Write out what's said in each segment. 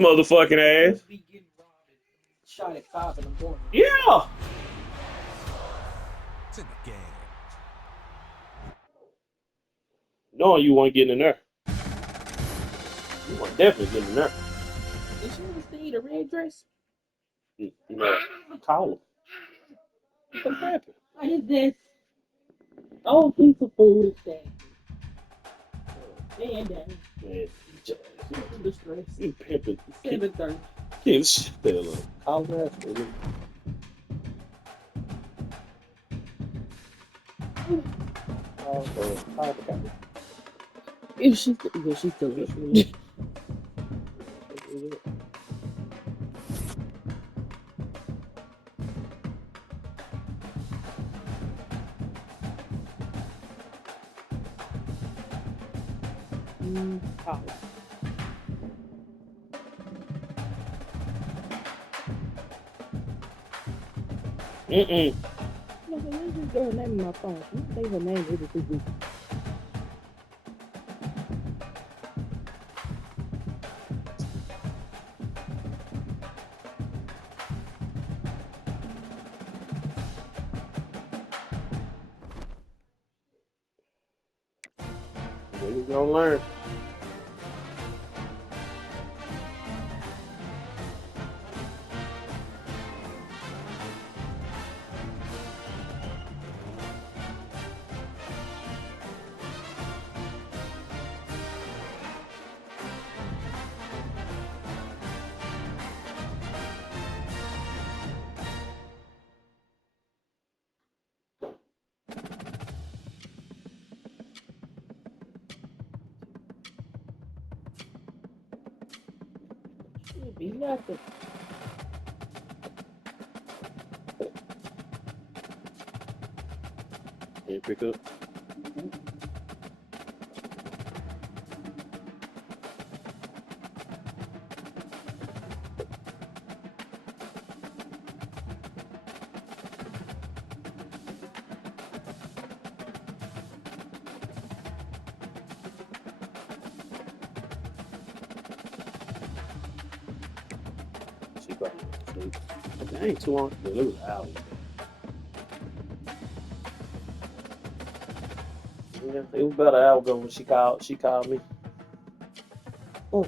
motherfucking ass. Be getting robbed and shot at 5 in the morning. Yeah. It's in the game. Knowing you weren't getting in there. You weren't definitely getting in there. Did you ever see the red dress? You know, call him. What happened? What is this? Old piece of food is that. Man down. Man, She's in distress. you pimping. 7:30. Keep still up. Call him ass, baby. Oh, If she's still listening. Oh. Mm-mm. Look, let me just get her name in my phone. She don't say her name every 2 weeks. Niggas gonna learn. Should be nothing. Can't pick up. She probably asleep. That ain't too long. It was hours. Yeah, it was about an hour ago when she called. She called me. Oh,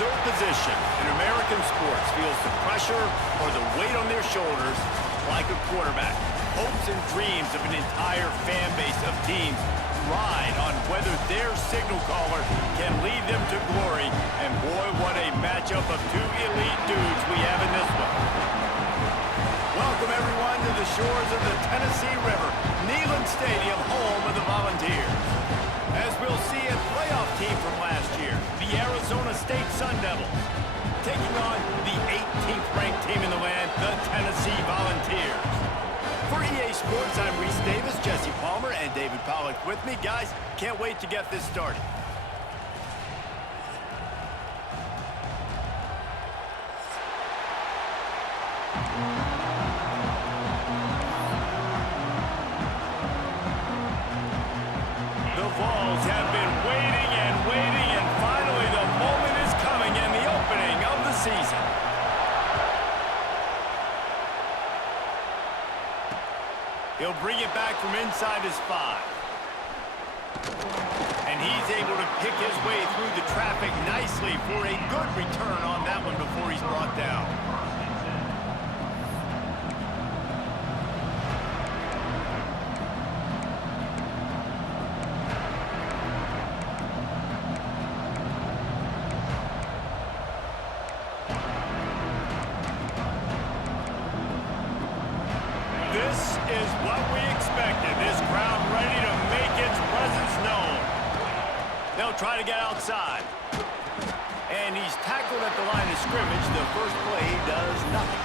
No position in American sports feels the pressure or the weight on their shoulders like a quarterback. Hopes and dreams of an entire fan base of teams ride on whether their signal caller can lead them to glory. And boy, what a matchup of two elite dudes we have in this one. Welcome everyone to the shores of the Tennessee River, Neyland Stadium, home of the Volunteers. As we'll see a playoff team from last year, the Arizona State Sun Devils, taking on the 18th ranked team in the land, the Tennessee Volunteers. For EA Sports, I'm Reese Davis, Jesse David Pollack with me. Guys, can't wait to get this started. The Vols have been waiting and waiting, and finally the moment is coming and the opening of the season. He'll bring it back from inside his 5. And he's able to pick his way through the traffic nicely for a good return on that one before he's brought down. This is what we expected. This crowd ready to make its presence known. They'll try to get outside. And he's tackled at the line of scrimmage. The first play does nothing.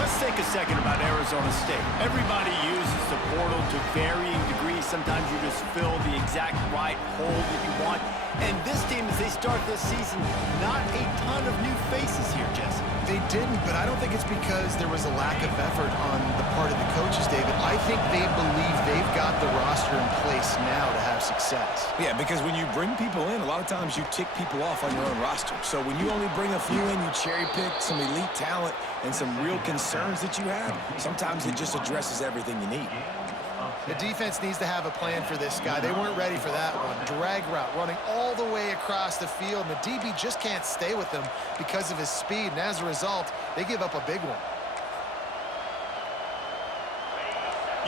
Let's take a second about Arizona State. Everybody uses the portal to varying degrees. Sometimes you just fill the exact right hole that you want. And this team, as they start this season, not a ton of new faces here, Jesse. They didn't, but I don't think it's because there was a lack of effort on the part of the coaches, David. I think they believe they've got the roster in place now to have success. Yeah, because when you bring people in, a lot of times you tick people off on your own roster. So when you only bring a few in, you cherry-pick some elite talent and some real concerns that you have, sometimes it just addresses everything you need. The defense needs to have a plan for this guy. They weren't ready for that one. Drag route, running all the way across the field, and the DB just can't stay with him because of his speed, and as a result, they give up a big one.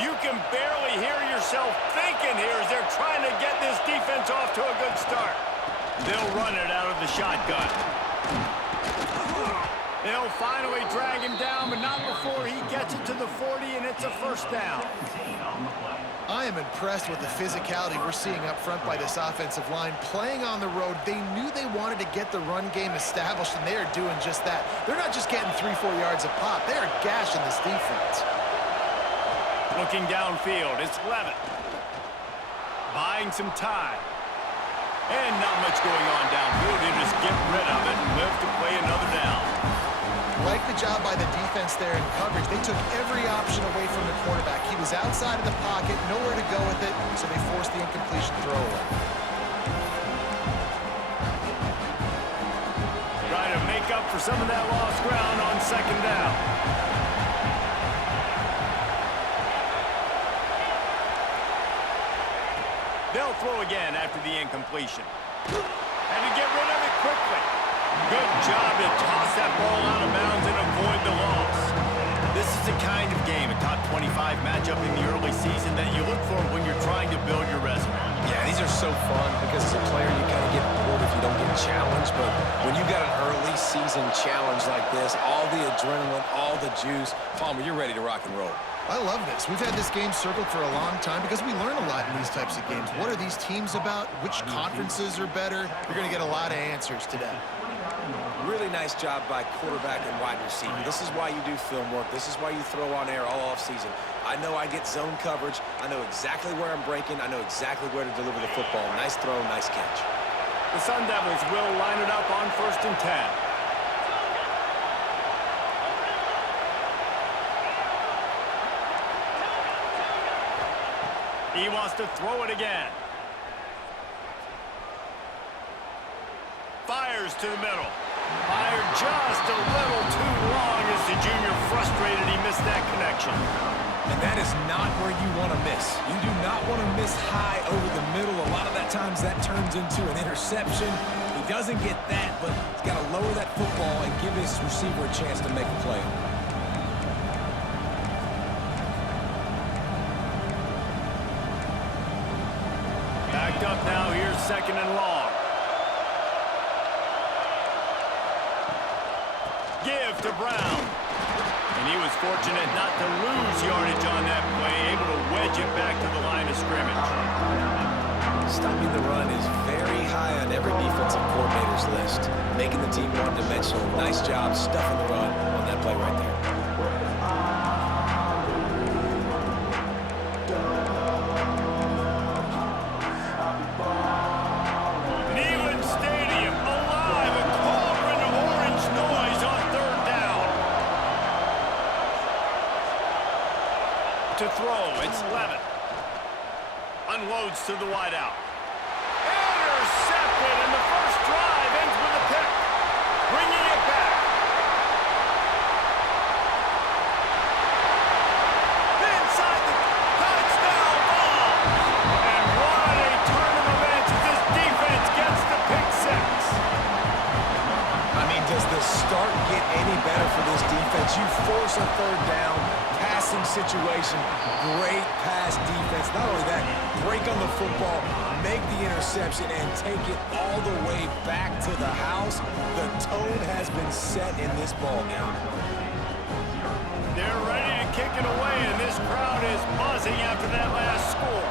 You can barely hear yourself thinking here as they're trying to get this defense off to a good start. They'll run it out of the shotgun. They'll finally drag him down, but not before he gets it to the 40, and it's a first down. I am impressed with the physicality we're seeing up front by this offensive line. Playing on the road, they knew they wanted to get the run game established, and they are doing just that. They're not just getting 3-4 yards a pop. They are gashing this defense. Looking downfield, it's Levitt. Buying some time. And not much going on downfield. They just get rid of it and live to play another down. Like the job by the defense there in coverage. They took every option away from the quarterback. He was outside of the pocket, nowhere to go with it, so they forced the incompletion throwaway. Trying to make up for some of that lost ground on second down. They'll throw again after the incompletion. And to get rid of it quickly. Good job to toss that ball out of bounds and avoid the loss. This is the kind of game, a top 25 matchup in the early season, that you look for when you're trying to build your resume. Yeah, these are so fun because as a player you kind of get bored if you don't get challenged, but when you got an early season challenge like this, all the adrenaline, all the juice, Palmer, you're ready to rock and roll. I love this. We've had this game circled for a long time because we learn a lot in these types of games. What are these teams about? Which conferences are better? You're going to get a lot of answers today. Really nice job by quarterback and wide receiver. This is why you do film work. This is why you throw on air all offseason. I know I get zone coverage. I know exactly where I'm breaking. I know exactly where to deliver the football. Nice throw, nice catch. The Sun Devils will line it up on 1st and 10. He wants to throw it again. Fires to the middle. Fired just a little too long as the junior frustrated he missed that connection. And that is not where you want to miss. You do not want to miss high over the middle. A lot of that times that turns into an interception. He doesn't get that, but he's got to lower that football and give his receiver a chance to make a play. Backed up now, here's 2nd and long. Give to Brown. And he was fortunate not to lose yardage on that play, able to wedge it back to the line of scrimmage. Stopping the run is very high on every defensive coordinator's list. Making the team one-dimensional. Nice job stuffing the run on that play right there. throw. It's Levitt. Unloads to the wideout. Intercepted, and the first drive ends with a pick. Bringing it back. Inside the touchdown ball. And what a turn of events as this defense gets the pick six. I mean, does the start get any better for this defense? You force a third down, passing situation, great pass defense. Not only that, break on the football, make the interception, and take it all the way back to the house. The tone has been set in this ball game. They're ready to kick it away, and this crowd is buzzing after that last score.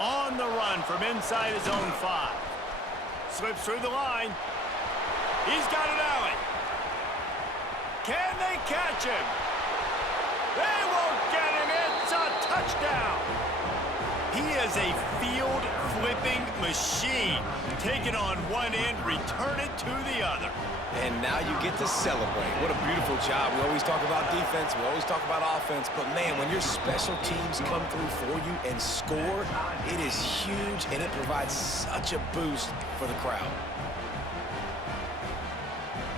On the run from inside his own 5. Slips through the line. He's got an alley. Can they catch him? They won't get him. It's a touchdown. He is a field-flipping machine. Take it on one end, return it to the other. And now you get to celebrate. What a beautiful job. We always talk about defense. We always talk about offense. But, man, when your special teams come through for you and score, it is huge, and it provides such a boost for the crowd.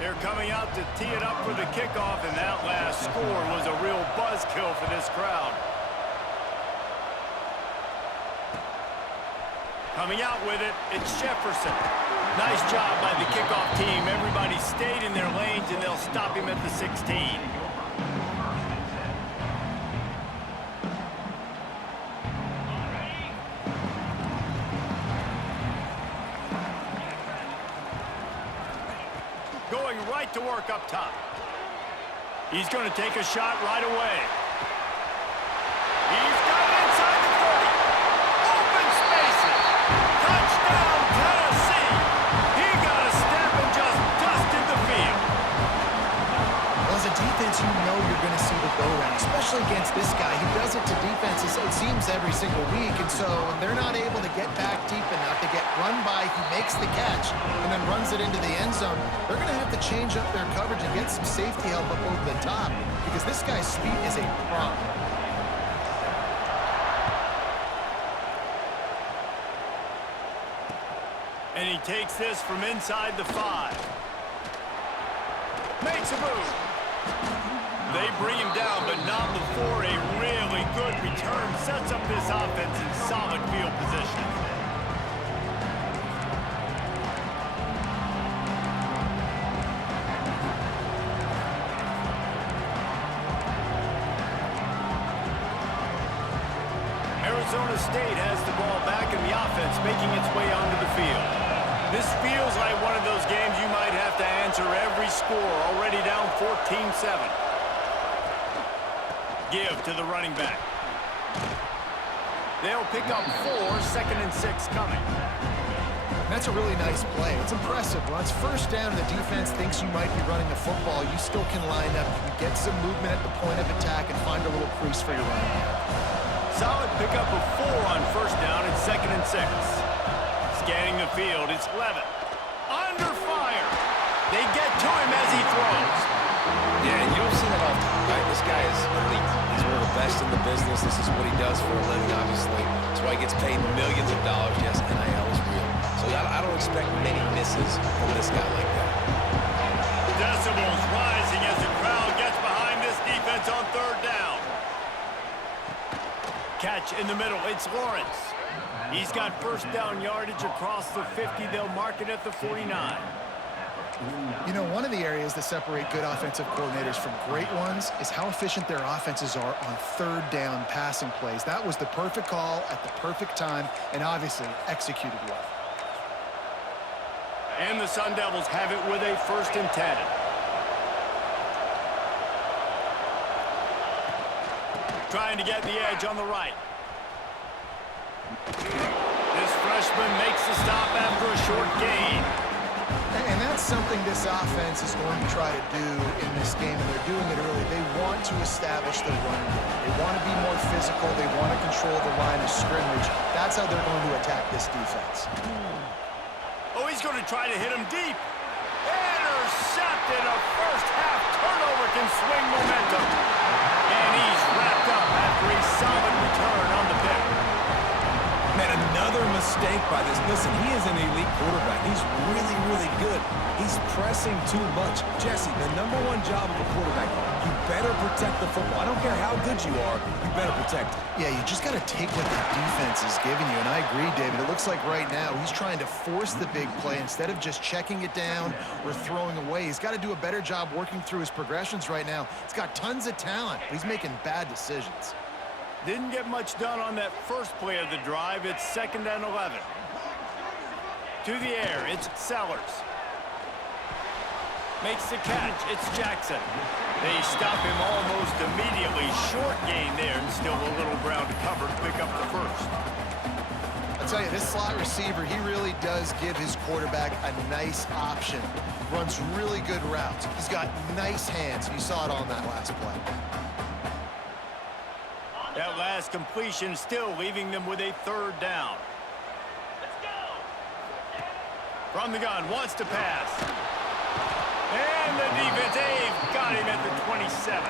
They're coming out to tee it up for the kickoff, and that last score was a real buzzkill for this crowd. Coming out with it, it's Jefferson. Nice job by the kickoff team. Everybody stayed in their lanes, and they'll stop him at the 16. Going right to work up top. He's going to take a shot right away. He's got it inside the 30. Open spaces. Touchdown, Tennessee. He got a step and just dusted the field. Well, as a defense, you know you're going to see the go-round, especially against this guy. He does it to defenses, it seems, every single week, and so when they're not able to get back deep enough to get run by, he makes the catch and then runs it into the end zone. They're going to have to change up their coverage and get some safety help up over the top because this guy's speed is a problem. And he takes this from inside the 5. Makes a move. They bring him down, but not before a really good return sets up this offense in solid field position. Arizona State has the ball back in the offense, making its way onto the field. This feels like one of those games you might have to answer every score, already down 14-7. Give to the running back. They'll pick up 4, 2nd and 6 coming. That's a really nice play. It's impressive. When it's first down and the defense thinks you might be running the football, you still can line up, you get some movement at the point of attack, and find a little crease for your running back. Solid pickup of 4 on first down and 2nd and 6. Scanning the field, it's Levitt. Under fire. They get to him as he throws. Yeah, and you don't see that often, right? This guy is elite. He's one of the best in the business. This is what he does for a living, obviously. That's why he gets paid millions of dollars. Yes, NIL is real. So I don't expect many misses from this guy like that. Decibels rising as the crowd gets behind this defense on 3rd down. Catch in the middle, it's Lawrence. He's got first down yardage across the 50. They'll mark it at the 49. You know, one of the areas that separate good offensive coordinators from great ones is how efficient their offenses are on 3rd down passing plays. That was the perfect call at the perfect time and obviously executed well. And the Sun Devils have it with a 1st and 10. Trying to get the edge on the right. This freshman makes the stop after a short gain. And that's something this offense is going to try to do in this game, and they're doing it early. They want to establish the run game. They want to be more physical. They want to control the line of scrimmage. That's how they're going to attack this defense. Oh, he's going to try to hit him deep. intercepted. A first-half turnover can swing momentum. And he's wrapped up after a solid return on the pick. Man, another mistake by this. Listen, he is an elite quarterback. He's really, really good. He's pressing too much. Jesse, the #1 job of a quarterback, you better protect the football. I don't care how good you are, you better protect it. Yeah, you just got to take what the defense is giving you. And I agree, David. It looks like right now he's trying to force the big play instead of just checking it down or throwing away. He's got to do a better job working through his progressions right now. He's got tons of talent, but he's making bad decisions. Didn't get much done on that first play of the drive. It's 2nd and 11. To the air, it's Sellers. Makes the catch, it's Jackson. They stop him almost immediately. Short gain there, and still a little ground to cover to pick up the first. I'll tell you, this slot receiver, he really does give his quarterback a nice option. Runs really good routes. He's got nice hands, and you saw it on that last play. That last completion still leaving them with a 3rd down. From the gun, wants to pass. And the defense, they've got him at the 27.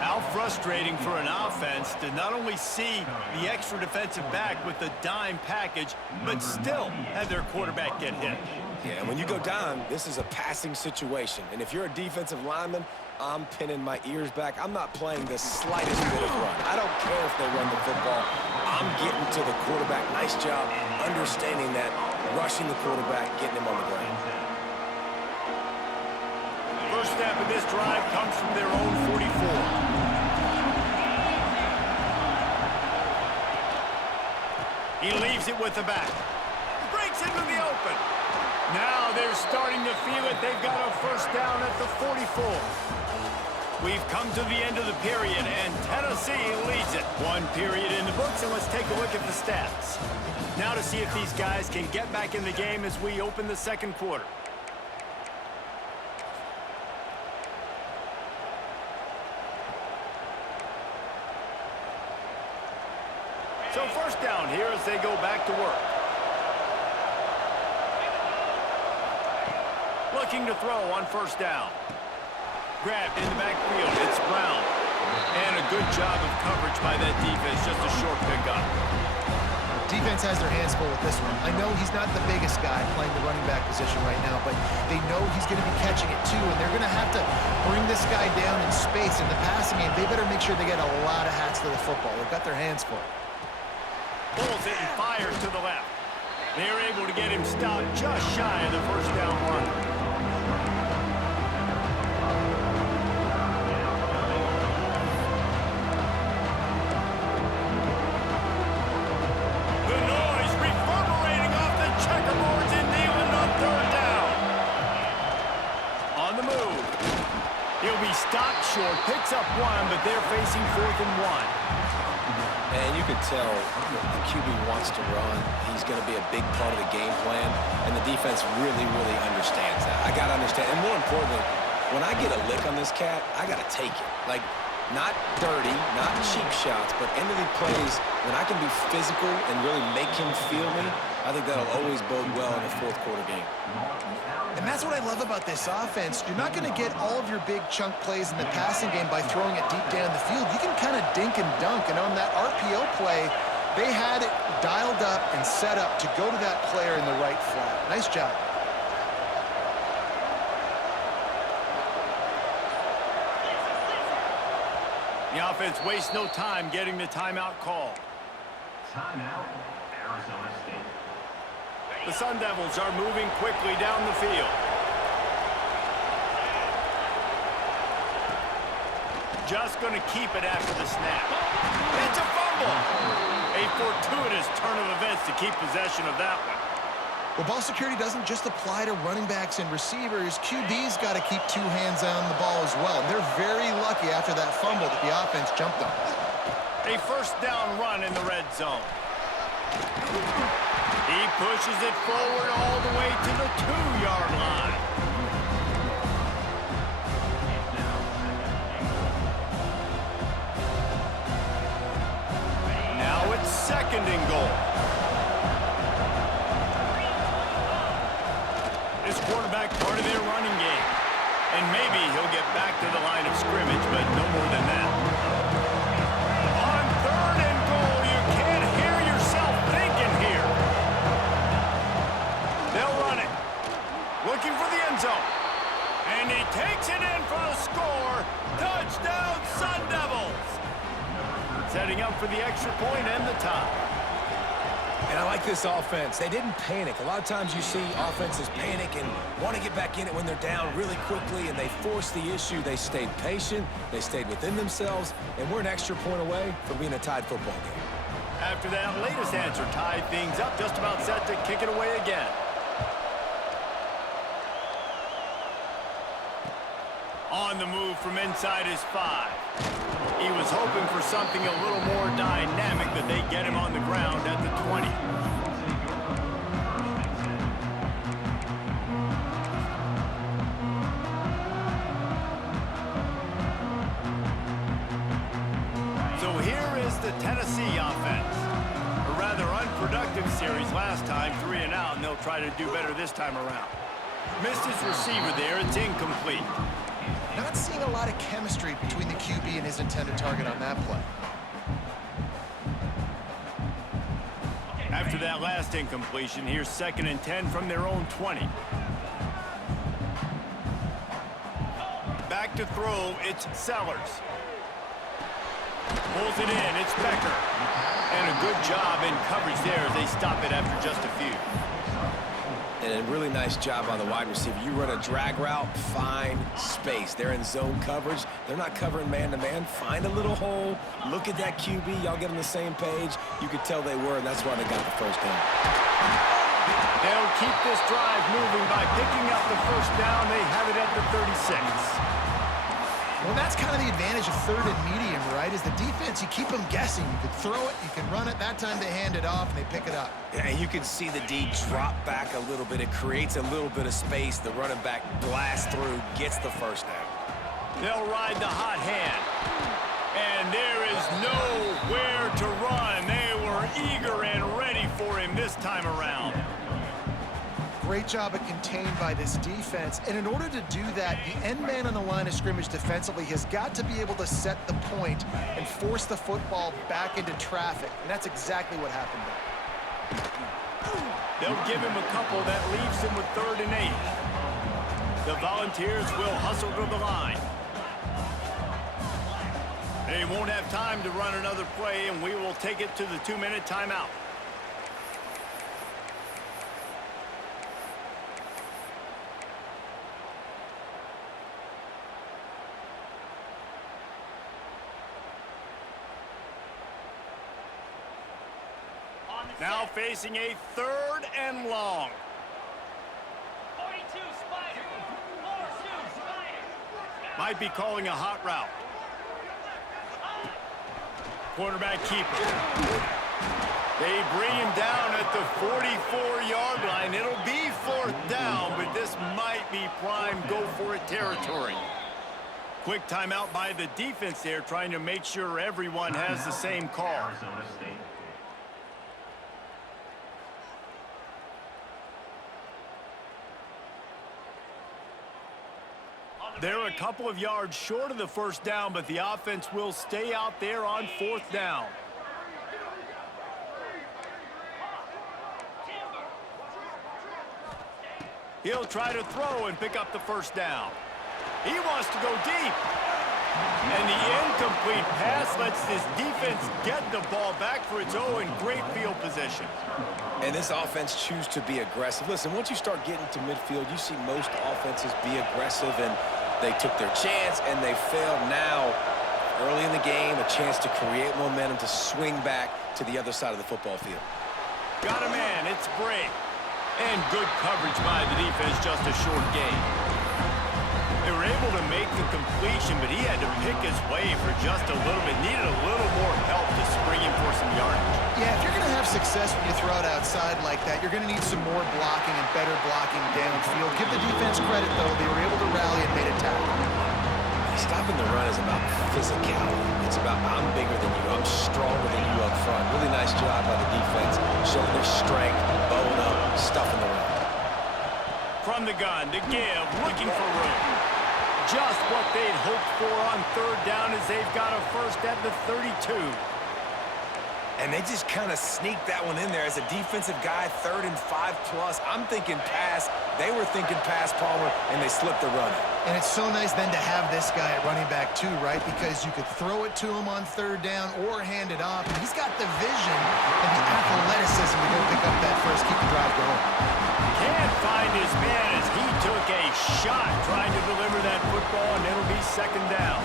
How frustrating for an offense to not only see the extra defensive back with the dime package, but still have their quarterback get hit. Yeah, and when you go down, this is a passing situation. And if you're a defensive lineman, I'm pinning my ears back. I'm not playing the slightest bit of run. I don't care if they run the football. I'm getting to the quarterback. Nice job understanding that, rushing the quarterback, getting him on the ground. First step of this drive comes from their own 44. He leaves it with the back. Breaks into the open. Now they're starting to feel it. They've got a first down at the 44. We've come to the end of the period, and Tennessee leads it. 1 period in the books, and let's take a look at the stats. Now to see if these guys can get back in the game as we open the 2nd quarter. So first down here as they go back to work. Looking to throw on first down. Grabbed in the backfield, it's Brown. And a good job of coverage by that defense, just a short pickup. Defense has their hands full with this one. I know he's not the biggest guy playing the running back position right now, but they know he's going to be catching it too, and they're going to have to bring this guy down in space. In the passing game, they better make sure they get a lot of hats to the football. They've got their hands full. Pulls it and fires to the left. They're able to get him stopped just shy of the first down marker. Stopped short, picks up 1, but they're facing 4th and 1. And you can tell the QB wants to run. He's going to be a big part of the game plan, and the defense really, really understands that. I got to understand, and more importantly, when I get a lick on this cat, I got to take it. Like, not dirty, not cheap shots, but end of the plays, when I can be physical and really make him feel me, I think that'll always bode well in a 4th quarter game. And that's what I love about this offense. You're not going to get all of your big chunk plays in the passing game by throwing it deep down the field. You can kind of dink and dunk. And on that RPO play, they had it dialed up and set up to go to that player in the right flat. Nice job. The offense wastes no time getting the timeout call. Timeout, Arizona State. The Sun Devils are moving quickly down the field. Just going to keep it after the snap. It's a fumble. A fortuitous turn of events to keep possession of that one. Well, ball security doesn't just apply to running backs and receivers. QB's got to keep 2 hands on the ball as well. And they're very lucky after that fumble that the offense jumped on. A first down run in the red zone. He pushes it forward all the way to the 2-yard line. Now it's 2nd and goal. This quarterback part of their running game. And maybe he'll get back to the line of scrimmage, but no more than that. On 3rd and goal, you can't hear yourself thinking here. They'll run it. Looking for the end zone. And he takes it in for the score. Touchdown, Sun Devils. Setting up for the extra point and the tie. And I like this offense. They didn't panic. A lot of times you see offenses panic and want to get back in it when they're down really quickly, and they force the issue. They stayed patient. They stayed within themselves, and we're an extra point away from being a tied football game. After that latest answer tied things up, just about set to kick it away again. On the move from inside his 5. He was hoping for something a little more dynamic, but they get him on the ground at the 20. So here is the Tennessee offense. A rather unproductive series last time, 3 and out, and they'll try to do better this time around. Missed his receiver there, it's incomplete. Not seeing a lot of chemistry between the QB and his intended target on that play. After that last incompletion, here's 2nd and 10 from their own 20. Back to throw, it's Sellers. Pulls it in, it's Becker. And a good job in coverage there as they stop it after just a few. And a really nice job on the wide receiver. You run a drag route, find space. They're in zone coverage. They're not covering man-to-man. Find a little hole. Look at that QB. Y'all get on the same page. You could tell they were, and that's why they got the first down. They'll keep this drive moving by picking up the first down. They have it at the 36. Well, that's kind of the advantage of 3rd and medium, right? Is the defense, you keep them guessing. You can throw it, you can run it. That time they hand it off and they pick it up. Yeah, and you can see the D drop back a little bit. It creates a little bit of space. The running back blasts through, gets the first down. They'll ride the hot hand. And there is nowhere to run. They were eager and ready for him this time around. Great job of contained by this defense. And in order to do that, the end man on the line of scrimmage defensively has got to be able to set the point and force the football back into traffic. And that's exactly what happened there. They'll give him a couple that leaves him with 3rd and 8. The Volunteers will hustle to the line. They won't have time to run another play, and we will take it to the 2-minute timeout. Now facing a 3rd and long. 42 Spider. 42 Spider. Might be calling a hot route. Quarterback keeper. They bring him down at the 44-yard line. It'll be 4th down, but this might be prime go-for-it territory. Quick timeout by the defense there, trying to make sure everyone has the same call. Arizona State. They're a couple of yards short of the first down, but the offense will stay out there on 4th down. He'll try to throw and pick up the first down. He wants to go deep. And the incomplete pass lets this defense get the ball back for its own great field position. And this offense choose to be aggressive. Listen, once you start getting to midfield, you see most offenses be aggressive, and they took their chance and they failed. Now, early in the game, a chance to create momentum to swing back to the other side of the football field. Got a man, it's Bray. And good coverage by the defense, just a short gain. They were able to make the completion, but he had to pick his way for just a little bit. Needed a little more help to spring him for some yardage. Yeah, if you're going to have success when you throw it outside like that, you're going to need some more blocking and better blocking downfield. Give the defense credit, though. They were able to rally and made a tackle. Stopping the run is about physicality. It's about I'm bigger than you, I'm stronger than you up front. Really nice job by the defense, showing their strength, bowing up, stuffing the run. From the gun to give, looking for room. just what they'd hoped for on third down as they've got a first at the 32. And they just kind of sneaked that one in there as a defensive guy, 3rd and 5+. I'm thinking pass. They were thinking pass, Palmer, and they slipped the run. And it's so nice then to have this guy at running back too, right? Because you could throw it to him on third down or hand it off. And he's got the vision and the athleticism to go pick up that first, keep the drive going. Can't find his man as he took a shot trying to deliver that football, and it'll be 2nd down.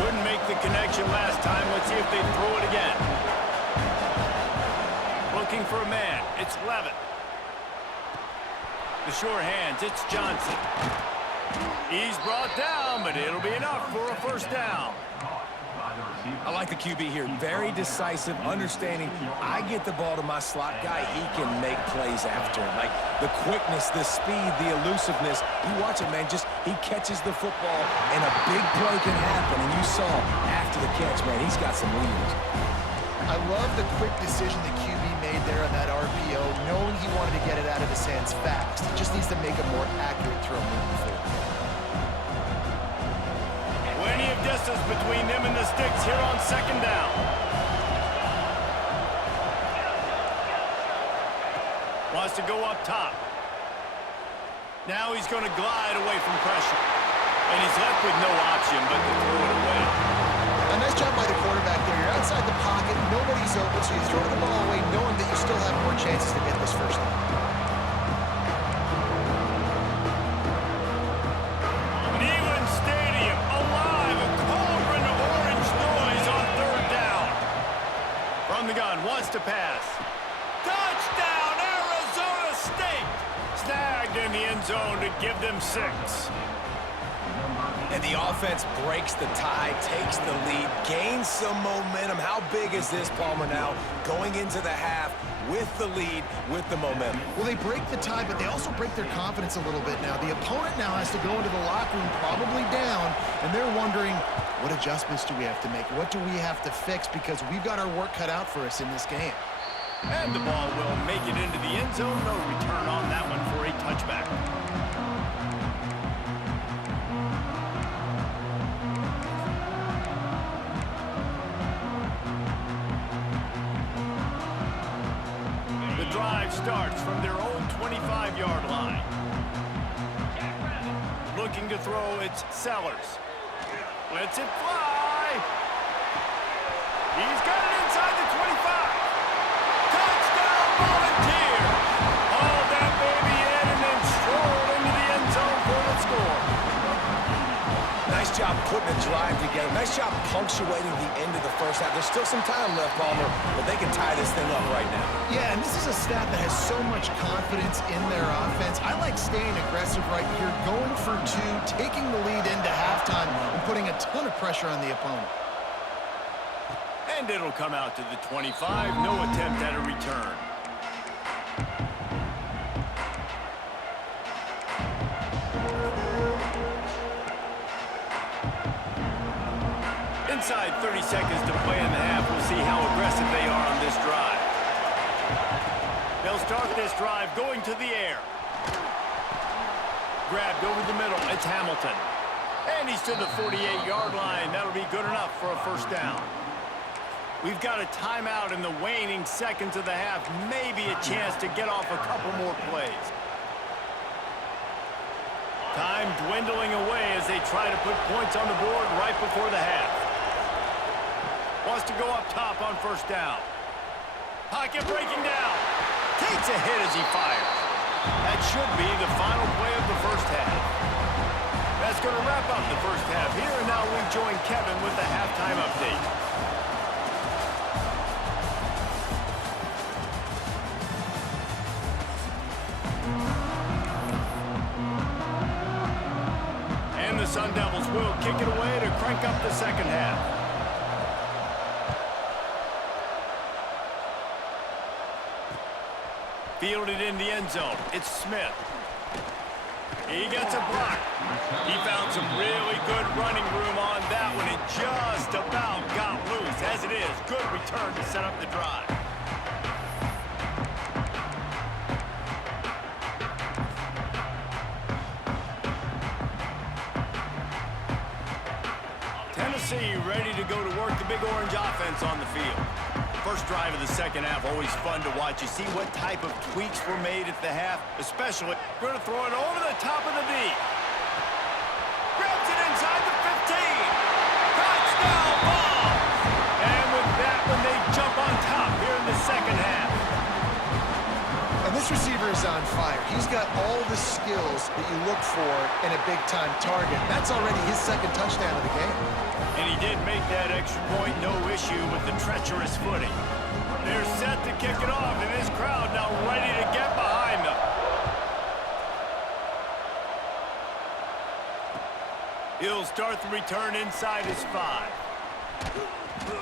Couldn't make the connection last time. Let's see if they throw it again. Looking for a man. It's Levitt. The sure hands. It's Johnson. He's brought down, but it'll be enough for a first down. I like the QB here. Very decisive, understanding. I get the ball to my slot guy. He can make plays after. Like the quickness, the speed, the elusiveness. You watch it, man. Just he catches the football, and a big play can happen. And you saw after the catch, man, he's got some wheels. I love the quick decision the QB made there on that RPO, knowing he wanted to get it out of his hands fast. He just needs to make a more accurate throw moving forward. Plenty of distance between them and the sticks here on 2nd down. Wants to go up top. Now he's going to glide away from pressure. And he's left with no option but to throw it away. A nice job by the quarterback there. You're outside the pocket, nobody's open, so you throw the ball away knowing that you still have more chances to get this first down. Neyland Stadium alive, a cauldron of orange noise on 3rd down. From the gun, wants to pass. Touchdown, Arizona State! Snagged in the end zone to give them 6. And the offense breaks the tie, takes the lead, gains some momentum. How big is this, Palmer, now going into the half with the lead, with the momentum? Well, they break the tie, but they also break their confidence a little bit now. The opponent now has to go into the locker room probably down, and they're wondering, what adjustments do we have to make? What do we have to fix? Because we've got our work cut out for us in this game. And the ball will make it into the end zone. No return on that one for a touchback. Starts from their own 25-yard line. Looking to throw, it's Sellers. Lets it fly. He's got it inside the 25. Touchdown, Volunteers. Haul that baby in and then stroll into the end zone for the score. Nice job putting a drive together. Nice job punctuating the end of the first half. There's still some time left, Palmer, but they can tie this thing up right now. Yeah, and this is a staff that has so much confidence in their offense. I like staying aggressive right here, going for 2, taking the lead into halftime, and putting a ton of pressure on the opponent. And it'll come out to the 25. No attempt at a return. Inside 30 seconds to play in the half. We'll see how aggressive they are on this drive. They'll start this drive going to the air. Grabbed over the middle. It's Hamilton. And he's to the 48-yard line. That'll be good enough for a first down. We've got a timeout in the waning seconds of the half. Maybe a chance to get off a couple more plays. Time dwindling away as they try to put points on the board right before the half. Wants to go up top on first down. Pocket breaking down. Takes a hit as he fires. That should be the final play of the first half. That's going to wrap up the first half here, and now we join Kevin with the halftime update. And the Sun Devils will kick it away to crank up the second half. Fielded in the end zone. It's Smith. He gets a block. He found some really good running room on that one and just about got loose. As it is, good return to set up the drive. see ready to go to work the Big Orange offense on the field. First drive of the second half, always fun to watch. You see what type of tweaks were made at the half, especially going to throw it over the top of the D. Grabs it inside the 15. Touchdown ball. And with that one, they jump on top here in the second half. And this receiver is on fire. He's got all the skills that you look for in a big-time target. That's already his second touchdown of the game. And he did make that extra point, no issue with the treacherous footing. They're set to kick it off, and this crowd now ready to get behind them. He'll start the return inside his 5.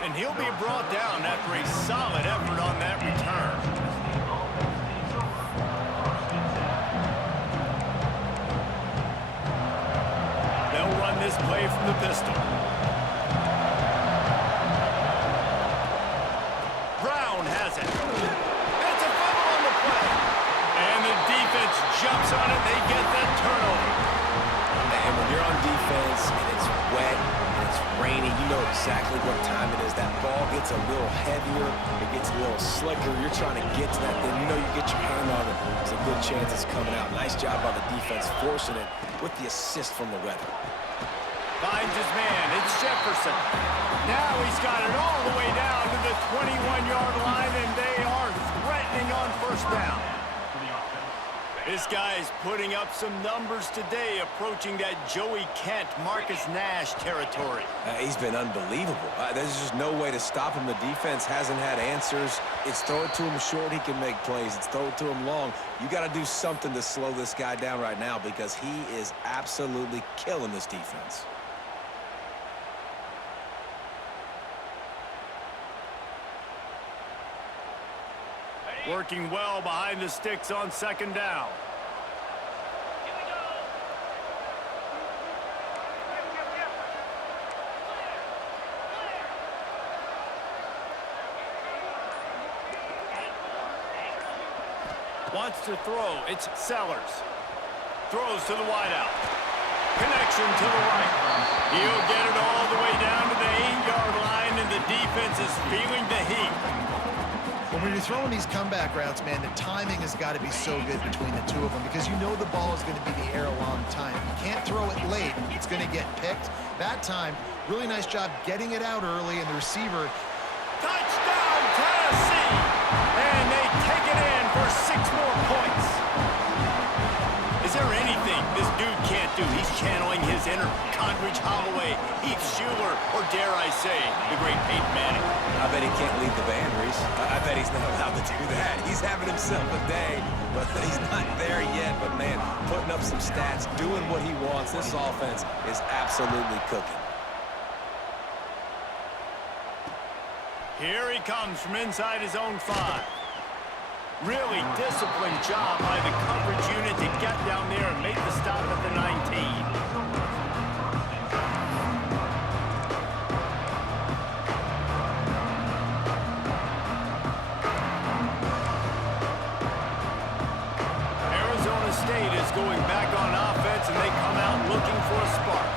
And he'll be brought down after a solid effort on that return. They'll run this play from the pistol. Brown has it. It's a fumble on the play. And the defense jumps on it. They get that turnover. And when you're on defense and it's wet and it's rainy, you know exactly what time it is. That ball gets a little heavier. It gets a little slicker. You're trying to get to that thing. You know you get your hand on it. There's a good chance it's coming out. Nice job by the defense forcing it with the assist from the weather. Finds his man. It's Jefferson. Now he's got it all the way down to the 21-yard line, and they are threatening on first down. This guy is putting up some numbers today, approaching that Joey Kent, Marcus Nash territory. He's been unbelievable. There's just no way to stop him. The defense hasn't had answers. It's throw it to him short, he can make plays. It's throw it to him long. You got to do something to slow this guy down right now because he is absolutely killing this defense. Working well behind the sticks on second down. Here we go. Wants to throw. It's Sellers. Throws to the wideout. Connection to the right. He'll get it all the way down to the 8-yard line, and the defense is feeling the heat. When you're throwing these comeback routes, man, the timing has got to be so good between the two of them because you know the ball is going to be in the air a long time. You can't throw it late. It's going to get picked. That time, really nice job getting it out early, and the receiver. Touchdown, Tennessee! And they take it in for 6 more points. Is there anything this dude can't do? He's channeling his inner Condridge Holloway, Heath Schuler, or dare I say, the great Peyton Manning. I bet he can't lead the band, Reese. I bet he's not allowed to do that. He's having himself a day, but he's not there yet. But, man, putting up some stats, doing what he wants. This offense is absolutely cooking. Here he comes from inside his own 5. Really disciplined job by the coverage unit to get down there and make the stop at the 19. Arizona State is going back on offense, and they come out looking for a spark.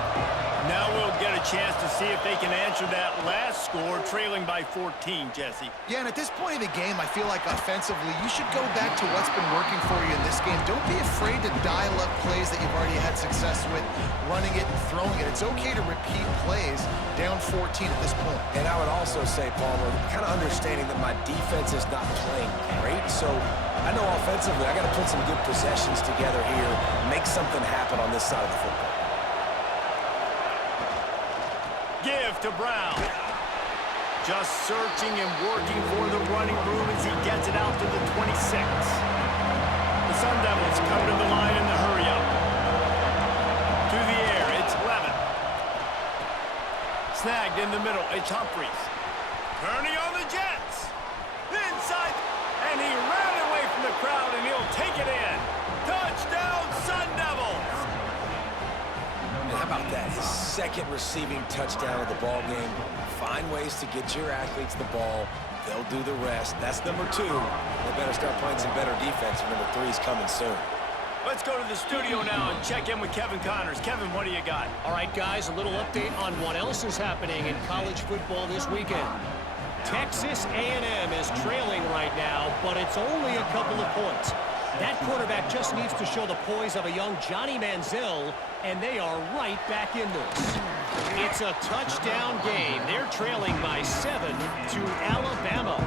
Now we'll get a chance to see if they can answer that last score, trailing by 14, Jesse. Yeah, and at this point of the game, I feel like offensively, you should go back to what's been working for you in this game. Don't be afraid to dial up plays that you've already had success with, running it and throwing it. It's okay to repeat plays down 14 at this point. And I would also say, Palmer, kind of understanding that my defense is not playing great, so I know offensively I got to put some good possessions together here, make something happen on this side of the football. Give to Brown. Just searching and working for the running room as he gets it out to the 26. The Sun Devils come to the line in the hurry-up. To the air, it's Levin. Snagged in the middle, it's Humphries. Turning on the Jets. Inside, and he ran away from the crowd, and he'll take it in. Touchdown, Sun Devils! And how about that? His second receiving touchdown of the ball game. Find ways to get your athletes the ball. They'll do the rest. That's number 2. They better start playing some better defense. Number 3 is coming soon. Let's go to the studio now and check in with Kevin Connors. Kevin, what do you got? All right, guys, a little update on what else is happening in college football this weekend. Texas A&M is trailing right now, but it's only a couple of points. That quarterback just needs to show the poise of a young Johnny Manziel, and they are right back in this. It's a touchdown game. They're trailing by 7 to Alabama.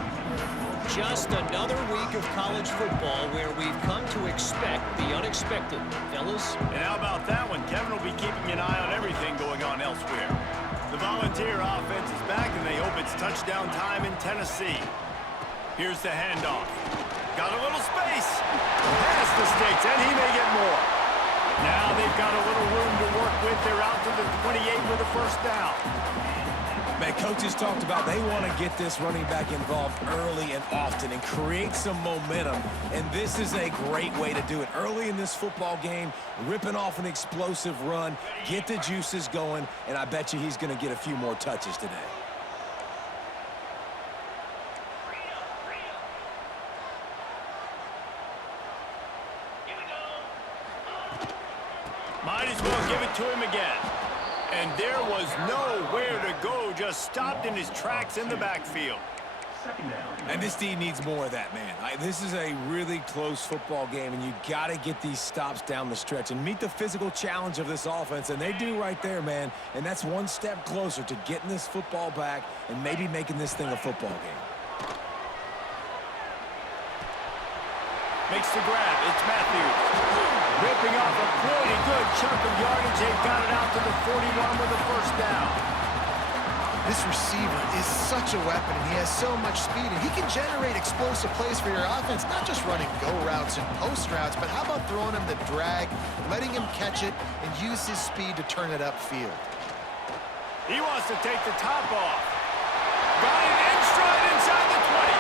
Just another week of college football where we've come to expect the unexpected. Fellas? And how about that one? Kevin will be keeping an eye on everything going on elsewhere. The Volunteer offense is back, and they hope it's touchdown time in Tennessee. Here's the handoff. Got a little space. Past the sticks, and he may get more. Now they've got a little room to work with. They're out to the 28 with a first down. Man, coaches talked about they want to get this running back involved early and often and create some momentum, and this is a great way to do it. Early in this football game, ripping off an explosive run, get the juices going, and I bet you he's going to get a few more touches today. Might as well give it to him again. And there was nowhere to go, just stopped in his tracks in the backfield. And this team needs more of that, man. This is a really close football game, and you got to get these stops down the stretch and meet the physical challenge of this offense, and they do right there, man. And that's one step closer to getting this football back and maybe making this thing a football game. Makes the grab. It's Matthews. Ripping off a pretty good chunk of yardage. They've got it out to the 41 with a first down. This receiver is such a weapon, and he has so much speed, and he can generate explosive plays for your offense, not just running go routes and post routes, but how about throwing him the drag, letting him catch it, and use his speed to turn it upfield. He wants to take the top off. Got it in stride inside the 20.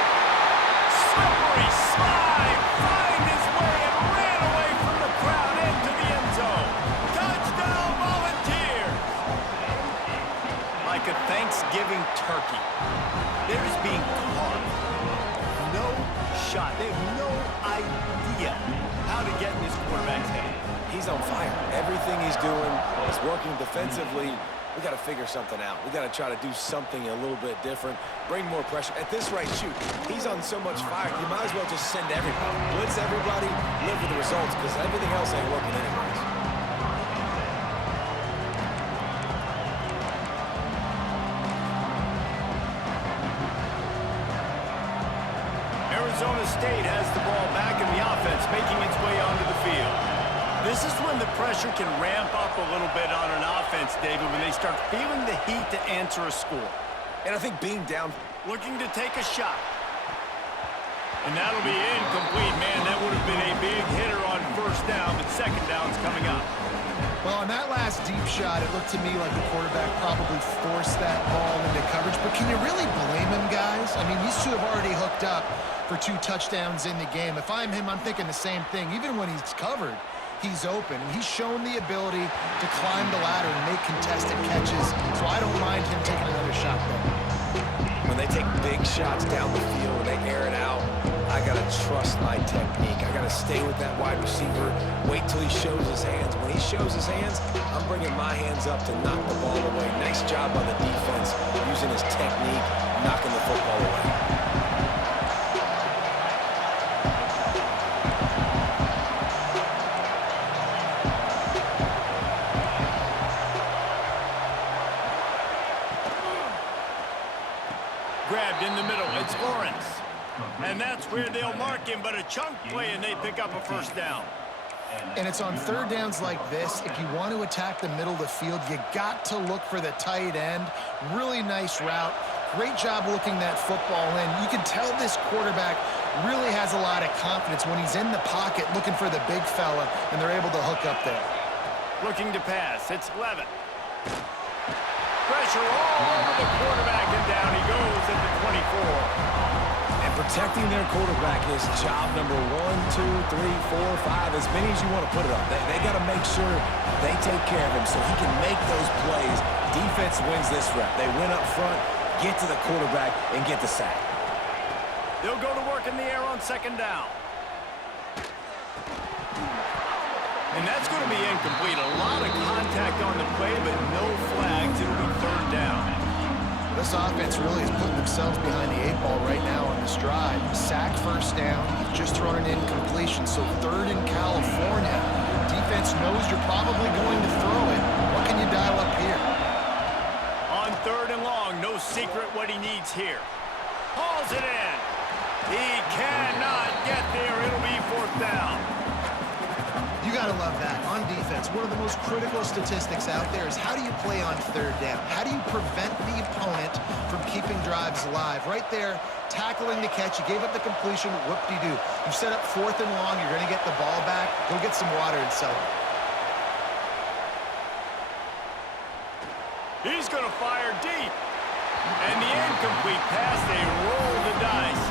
Slippery slide. Find his way and ran away from the crowd into the end zone. Touchdown Volunteers. Like a Thanksgiving turkey. They're just being carved. No shot. They have no idea how to get in this quarterback's head. He's on fire. Everything he's doing is working defensively. We got to figure something out. We got to try to do something a little bit different, bring more pressure. At this rate, shoot, he's on so much fire, you might as well just send everybody. Blitz everybody, live with the results, because everything else ain't working anyways. Arizona State has the ball back in the offense, making its way onto the field. This is when the pressure can ramp up a little bit on an offense, David, when they start feeling the heat to answer a score. And I think being down... Looking to take a shot. And that'll be incomplete. Man, that would have been a big hitter on first down, but second down's coming up. Well, on that last deep shot, it looked to me like the quarterback probably forced that ball into coverage. But can you really blame him, guys? I mean, these two have already hooked up for 2 touchdowns in the game. If I'm him, I'm thinking the same thing. Even when he's covered, he's open. And he's shown the ability to climb the ladder and make contested catches. So I don't mind him taking another shot there. When they take big shots down the field and they air it out, I got to trust my technique. I got to stay with that wide receiver, wait till he shows his hands. When he shows his hands, I'm bringing my hands up to knock the ball away. Nice job by the defense using his technique, knocking the football away. Grabbed in the middle. It's Lawrence. And that's where they'll mark him, but a chunk play, and they pick up a first down. And it's on third downs like this. If you want to attack the middle of the field, you got to look for the tight end. Really nice route. Great job looking that football in. You can tell this quarterback really has a lot of confidence when he's in the pocket looking for the big fella, and they're able to hook up there. Looking to pass. It's Levitt. Pressure all over the quarterback, and down he goes at the 24. And protecting their quarterback is job number 1, 2, 3, 4, 5, as many as you want to put it up. They got to make sure they take care of him so he can make those plays. Defense wins this rep. They win up front, get to the quarterback, and get the sack. They'll go to work in the air on second down. And that's going to be incomplete. A lot of contact on the play, but no flags. It'll be third down. This offense really is putting themselves behind the 8 ball right now on this drive. Sack first down. You've just thrown an incompletion, so third in California. Defense knows you're probably going to throw it. What can you dial up here? On third and long, no secret what he needs here. Hauls it in. He cannot get there. It'll be fourth down. You got to love that. On defense, one of the most critical statistics out there is how do you play on third down? How do you prevent the opponent from keeping drives alive? Right there, tackling the catch. You gave up the completion. Whoop-de-doo. You set up fourth and long. You're going to get the ball back. Go get some water and sell it. He's going to fire deep. And the incomplete pass, they roll the dice.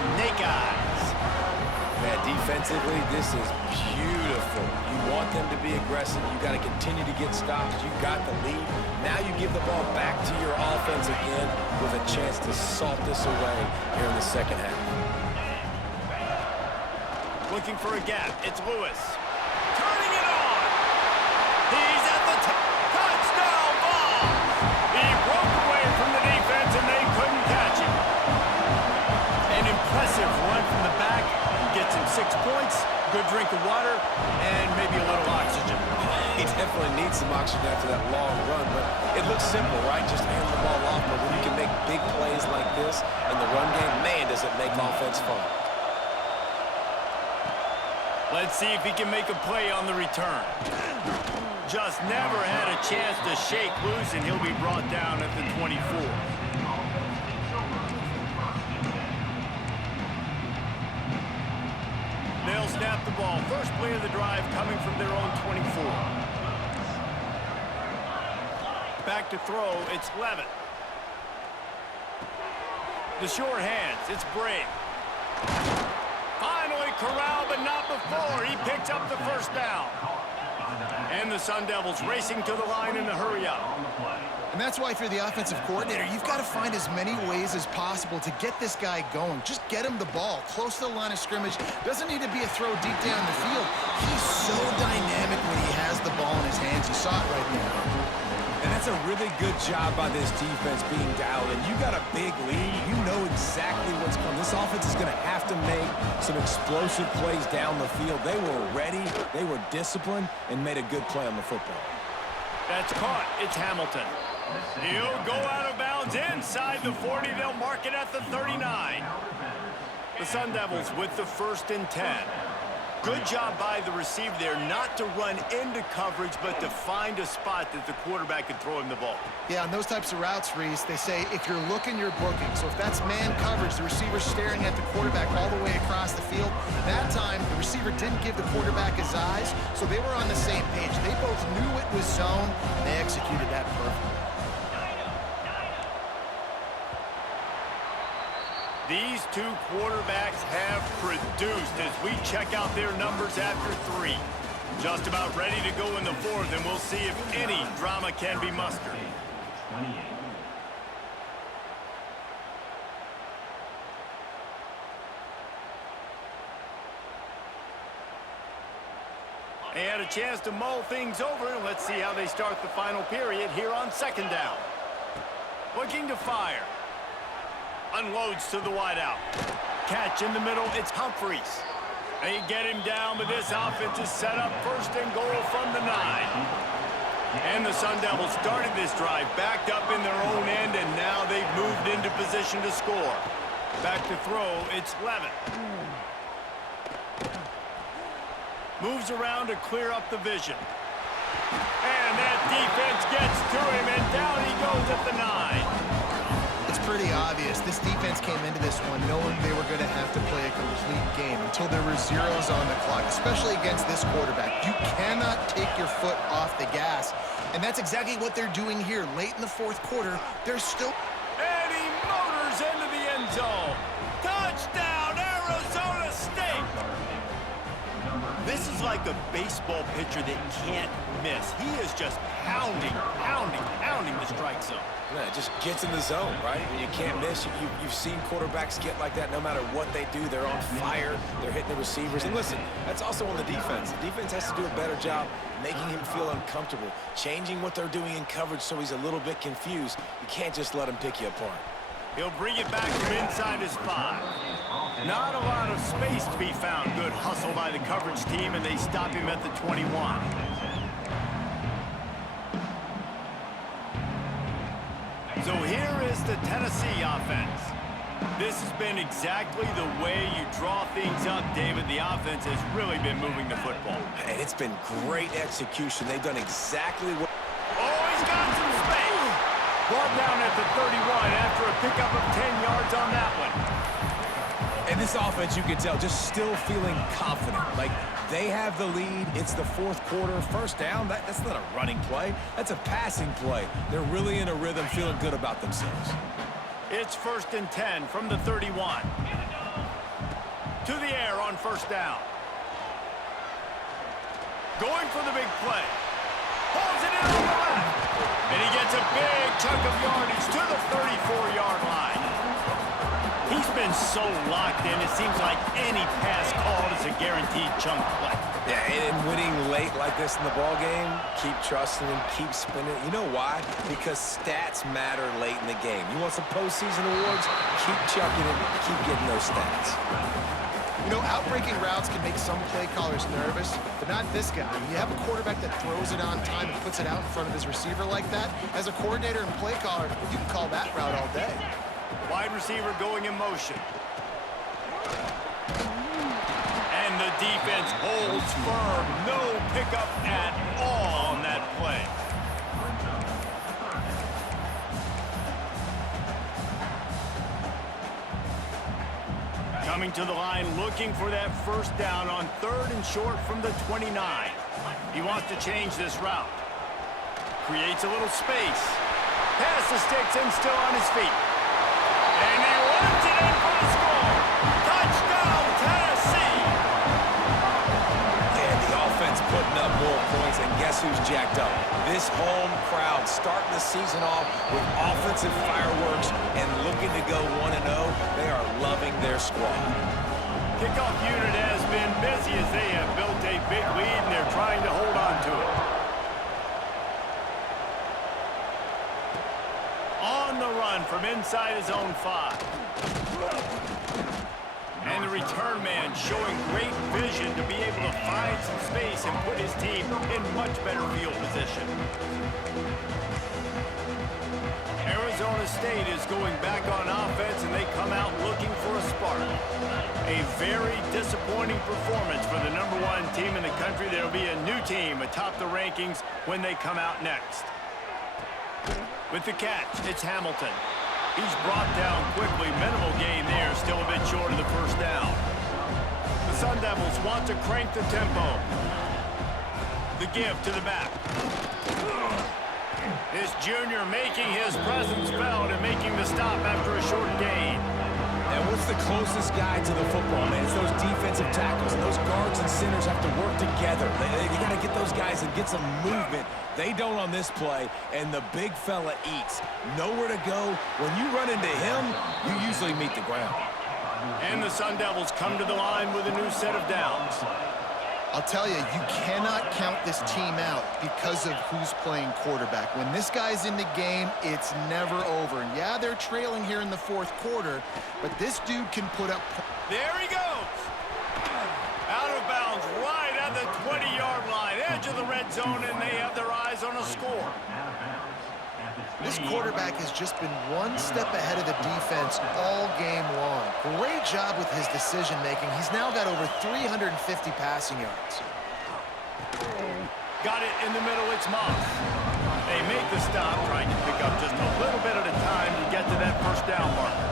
Snake eyes. Man, defensively, this is beautiful. You want them to be aggressive. You got to continue to get stops. You got the lead. Now you give the ball back to your offense again with a chance to salt this away here in the second half. Looking for a gap. It's Lewis. Turning it on. He's at the touchdown ball. He broke away from the defense and they couldn't catch him. An impressive run from the back. Gets him 6 points, good drink of water, and maybe a little oxygen. He definitely needs some oxygen after that long run, but it looks simple, right? Just hand the ball off, but when you can make big plays like this in the run game, man, does it make offense fun. Let's see if he can make a play on the return. Just never had a chance to shake loose, and he'll be brought down at the 24. They'll snap the ball. First play of the drive coming from their own 24. Back to throw, it's Levitt. The short hands, it's Brake. Finally corralled, but not before. He picks up the first down. And the Sun Devils racing to the line in the hurry up. And that's why if you're the offensive coordinator, you've got to find as many ways as possible to get this guy going. Just get him the ball close to the line of scrimmage. Doesn't need to be a throw deep down the field. He's so dynamic when he has the ball in his hands. You saw it right now. And that's a really good job by this defense being dialed in. You got a big lead. You know exactly what's coming. This offense is going to have to make some explosive plays down the field. They were ready, they were disciplined, and made a good play on the football. That's caught. It's Hamilton. He'll go out of bounds inside the 40. They'll mark it at the 39. The Sun Devils with the 1st and 10. Good job by the receiver there not to run into coverage, but to find a spot that the quarterback can throw him the ball. Yeah, on those types of routes, Reese, they say if you're looking, you're booking. So if that's man coverage, the receiver's staring at the quarterback all the way across the field. That time, the receiver didn't give the quarterback his eyes, so they were on the same page. They both knew it was zone, and they executed that perfectly. These two quarterbacks have produced as we check out their numbers after 3. Just about ready to go in the 4th, and we'll see if any drama can be mustered. 28. They had a chance to mull things over, and let's see how they start the final period here on 2nd down. Looking to fire. Unloads to the wideout. Catch in the middle, it's Humphreys. They get him down, but this offense is set up 1st and goal from the 9. And the Sun Devils started this drive, backed up in their own end, and now they've moved into position to score. Back to throw, it's Levitt. Moves around to clear up the vision. And that defense gets to him, and down he goes at the 9. Pretty obvious. This defense came into this one knowing they were going to have to play a complete game until there were zeros on the clock, especially against this quarterback. You cannot take your foot off the gas, and that's exactly what they're doing here. Late in the 4th quarter, they're still... And he motors into the end zone. Touchdown, Arizona State! This is like a baseball pitcher that can't miss. He is just pounding the strike zone. Yeah, it just gets in the zone, right? You can't miss. You've seen quarterbacks get like that no matter what they do. They're on fire. They're hitting the receivers. And listen, that's also on the defense. The defense has to do a better job making him feel uncomfortable, changing what they're doing in coverage so he's a little bit confused. You can't just let him pick you apart. He'll bring it back from inside his 5. Not a lot of space to be found. Good hustle by the coverage team, and they stop him at the 21. So here is the Tennessee offense. This has been exactly the way you draw things up, David. The offense has really been moving the football. And it's been great execution. They've done exactly what... Oh, he's got some space. Brought down at the 31 after a pickup of 10 yards on that one. And this offense, you can tell, just still feeling confident. Like, they have the lead. It's the fourth quarter. First down, that's not a running play. That's a passing play. They're really in a rhythm, feeling good about themselves. It's 1st and 10 from the 31. To the air on first down. Going for the big play. Pulls it in on the left. And he gets a big chunk of yardage to the 34-yard line. He's been so locked in, it seems like any pass called is a guaranteed chunk play. Yeah, and winning late like this in the ball game, keep trusting him, keep spinning. You know why? Because stats matter late in the game. You want some postseason awards? Keep chucking it, keep getting those stats. You know, outbreaking routes can make some play callers nervous, but not this guy. You have a quarterback that throws it on time and puts it out in front of his receiver like that. As a coordinator and play caller, you can call that route all day. Wide receiver going in motion. And the defense holds firm. No pickup at all on that play. Coming to the line, looking for that first down on 3rd and short from the 29. He wants to change this route. Creates a little space. Pass the sticks and still on his feet. And he runs it in for the score. Touchdown, Tennessee. And the offense putting up more points, and guess who's jacked up? This home crowd starting the season off with offensive fireworks and looking to go 1-0. They are loving their squad. Kickoff unit has been busy as they have built a big lead, and they're trying to hold on to it. On the run from inside his own 5. And the return man showing great vision to be able to find some space and put his team in much better field position. Arizona State is going back on offense, and they come out looking for a spark. A very disappointing performance for the #1 team in the country. There will be a new team atop the rankings when they come out next. With the catch, it's Hamilton. He's brought down quickly. Minimal gain there, still a bit short of the first down. The Sun Devils want to crank the tempo. The give to the back. This junior making his presence felt and making the stop after a short gain. And what's the closest guy to the football, man? It's those defensive tackles. And those guards and centers have to work together. You got to get those guys and get some movement. They don't on this play, and the big fella eats. Nowhere to go. When you run into him, you usually meet the ground. And the Sun Devils come to the line with a new set of downs. I'll tell you, you cannot count this team out because of who's playing quarterback. When this guy's in the game, it's never over. And yeah, they're trailing here in the fourth quarter, but this dude can put up... There he goes. Out of bounds right at the 20-yard line, edge of the red zone, and they have their eyes on a score. This quarterback has just been one step ahead of the defense all game long. Great job with his decision-making. He's now got over 350 passing yards. Got it in the middle, it's Moss. They make the stop, trying to pick up just a little bit at a time to get to that first down marker.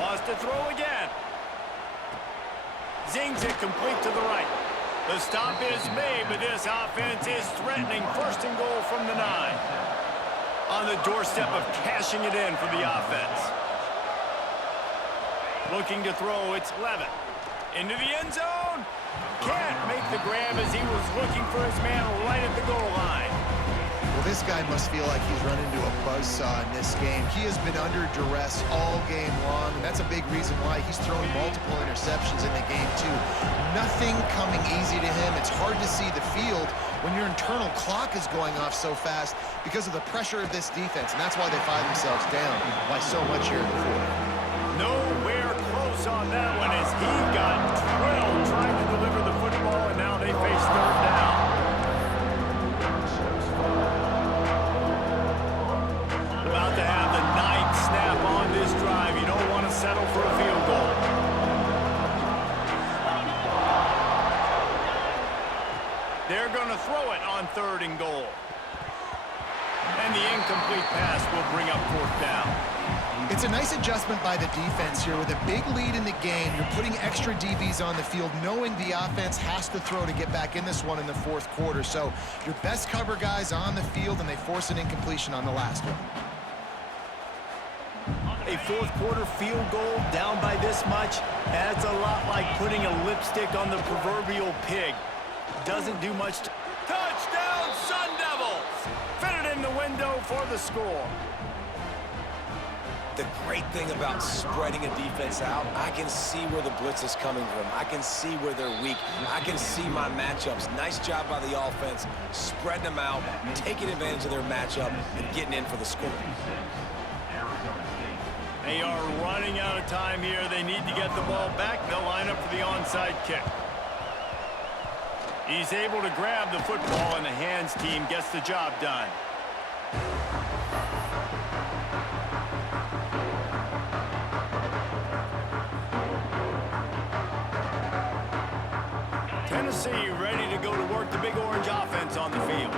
Moss to throw again. Zings it complete to the right. The stop is made, but this offense is threatening. 1st and goal from the 9. On the doorstep of cashing it in for the offense. Looking to throw, it's Levitt. Into the end zone. can't make the grab as he was looking for his man right at the goal line. Well, this guy must feel like he's run into a buzzsaw in this game. He has been under duress all game long, and that's a big reason why he's thrown multiple interceptions in the game, too. Nothing coming easy to him. It's hard to see the field when your internal clock is going off so fast because of the pressure of this defense, and that's why they find themselves down by so much here in the fourth. Nowhere close on that one as he got drilled trying to deliver the football, and now they face third down. About to have the ninth snap on this drive. You don't want to settle for a field goal. They're going to throw it on 3rd and goal. And the incomplete pass will bring up 4th down. It's a nice adjustment by the defense here. With a big lead in the game, you're putting extra DBs on the field, knowing the offense has to throw to get back in this one in the 4th quarter. So your best cover guys on the field, and they force an incompletion on the last one. A 4th quarter field goal down by this much adds a lot like putting a lipstick on the proverbial pig. Doesn't do much. Touchdown, Sun Devils! Fit it in the window for the score. The great thing about spreading a defense out, I can see where the blitz is coming from. I can see where they're weak. I can see my matchups. Nice job by the offense, spreading them out, taking advantage of their matchup, and getting in for the score. They are running out of time here. They need to get the ball back. They'll line up for the onside kick. He's able to grab the football, and the hands team gets the job done. Tennessee ready to go to work the Big Orange offense on the field.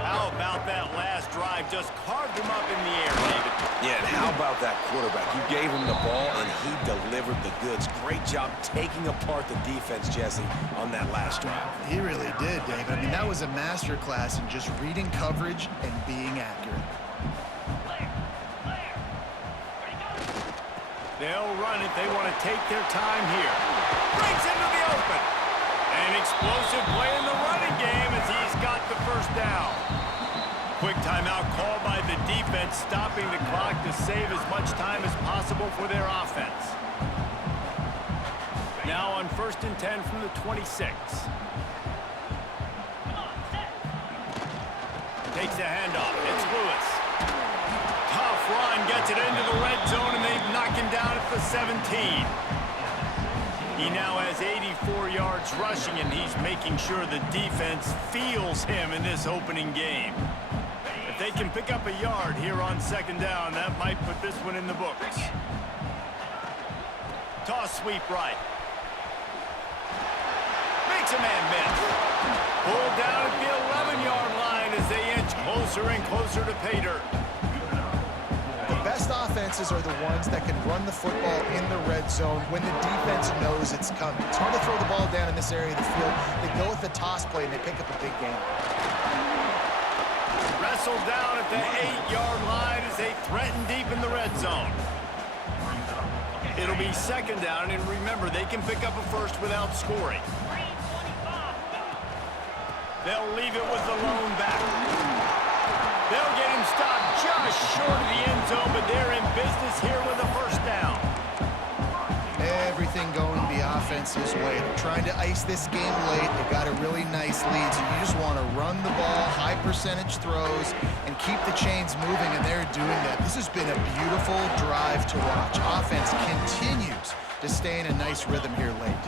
How about that last drive? Just carved him up in the air, David. Yeah, and how about that quarterback? You gave him the ball, and he delivered the goods. Great job taking apart the defense, Jesse, on that last drive. He really did, David. I mean, that was a masterclass in just reading coverage and being accurate. They'll run it. They want to take their time here. Breaks into the open. An explosive play in the running game as he's got the first down. Quick timeout called by the defense, stopping the clock to save as much time as possible for their offense. Now on 1st and 10 from the 26. Takes the handoff. It's Lewis. Tough run, gets it into the red zone, and they knock him down at the 17. He now has 84 yards rushing, and he's making sure the defense feels him in this opening game. If they can pick up a yard here on 2nd down, that might put this one in the books. Toss sweep right. Makes a man miss. Pulled down at the 11-yard line as they inch closer and closer to pay dirt. The best offenses are the ones that can run the football in the red zone when the defense knows it's coming. It's hard to throw the ball down in this area of the field. They go with the toss play, and they pick up a big game. Wrestled down at the 8-yard line as they threaten deep in the red zone. It'll be 2nd down, and remember, they can pick up a first without scoring. They'll leave it with the lone back. They'll get him stopped just short of the end zone, but they're in business here with a first down. Everything going the offense's way. They're trying to ice this game late. They've got a really nice lead, so you just want to run the ball, high percentage throws, and keep the chains moving, and they're doing that. This has been a beautiful drive to watch. Offense continues to stay in a nice rhythm here late.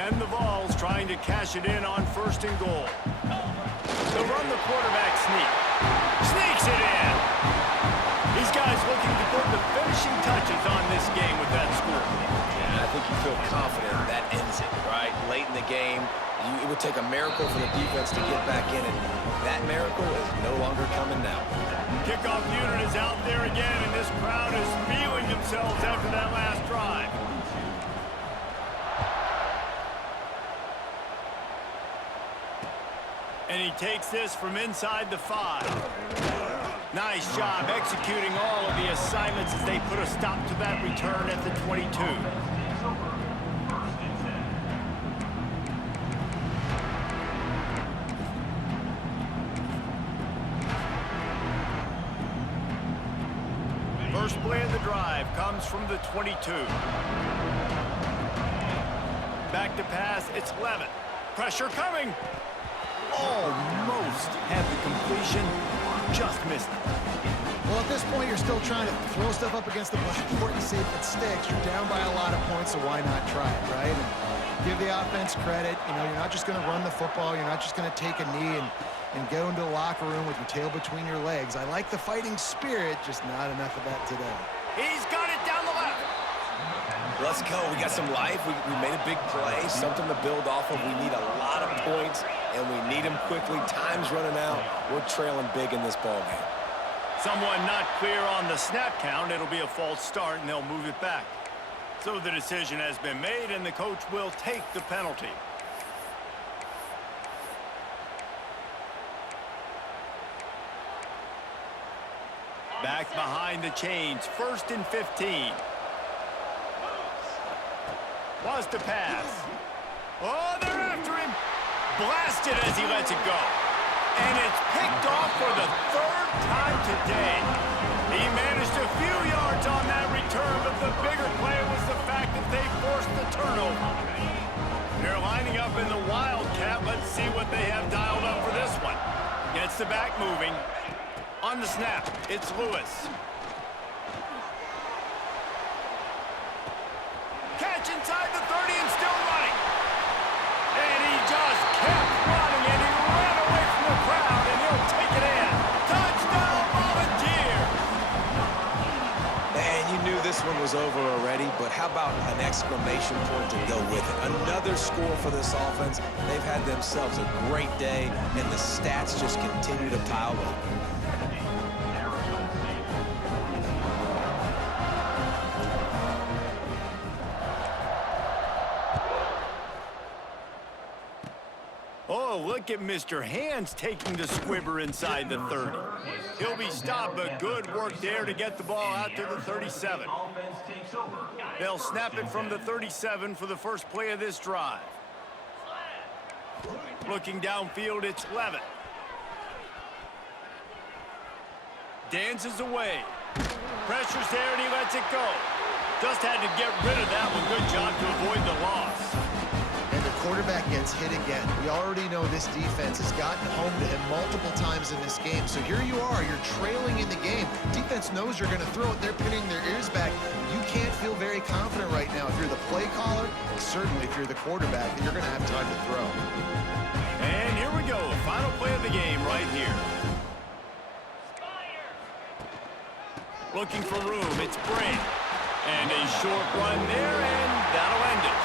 And the Vols trying to cash it in on 1st and goal. They'll run the quarterback sneak. Sneaks it in. These guys looking to put the finishing touches on this game with that score. Yeah, I think you feel confident that ends it, right? Late in the game, it would take a miracle for the defense to get back in it. That miracle is no longer coming now. Kickoff unit is out there again, and this crowd is feeling themselves after that last drive. And he takes this from inside the 5. Nice job executing all of the assignments as they put a stop to that return at the 22. first play of the drive comes from the 22. Back to pass, it's Levitt. Pressure coming. Almost had the completion, just missed it. Well, at this point, you're still trying to throw stuff up against the blackboard and see if it sticks. You're down by a lot of points, so why not try it, right? And give the offense credit. You know, you're not just going to run the football. You're not just going to take a knee and go into the locker room with your tail between your legs. I like the fighting spirit, just not enough of that today. He's got it down the left. Let's go. We got some life. We made a big play, something to build off of. We need a lot of points, and we need them quickly. Time's running out. We're trailing big in this ballgame. Someone not clear on the snap count. It'll be a false start, and they'll move it back. So the decision has been made, and the coach will take the penalty. Back behind the chains, 1st and 15. Was to pass. Oh, they're after him. Blasted as he lets it go. And it's picked off for the 3rd time today. He managed a few yards on that return, but the bigger play was the fact that they forced the turnover. They're lining up in the Wildcat. Let's see what they have dialed up for this one. Gets the back moving. On the snap, it's Lewis. Catch inside the 30 and still running. And he just kept running, and he ran away from the crowd, and he'll take it in. Touchdown, Volunteer! Man, you knew this one was over already, but how about an exclamation point to go with it? Another score for this offense. They've had themselves a great day, and the stats just continue to pile up. Oh, look at Mr. Hands taking the squibber inside the 30. He'll be stopped, but good work there to get the ball out to the 37. They'll snap it from the 37 for the first play of this drive. Looking downfield, it's Levitt. Dances away. Pressure's there, and he lets it go. Just had to get rid of that one. Good job to avoid the loss. And the quarterback gets hit again. We already know this defense has gotten home to him multiple times in this game. So here you are, you're trailing in the game. Defense knows you're going to throw it. They're pinning their ears back. You can't feel very confident right now. If you're the play caller, certainly if you're the quarterback, then you're going to have time to throw. And here we go, final play of the game right here. Looking for room, it's Brink. And a short run there, and that'll end it.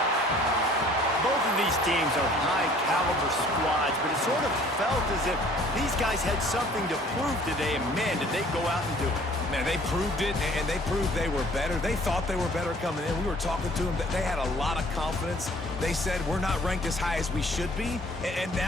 Both of these teams are high-caliber squads, but it sort of felt as if these guys had something to prove today, and man, did they go out and do it. Man, they proved it, and they proved they were better. They thought they were better coming in. We were talking to them. They had a lot of confidence. They said, we're not ranked as high as we should be, and now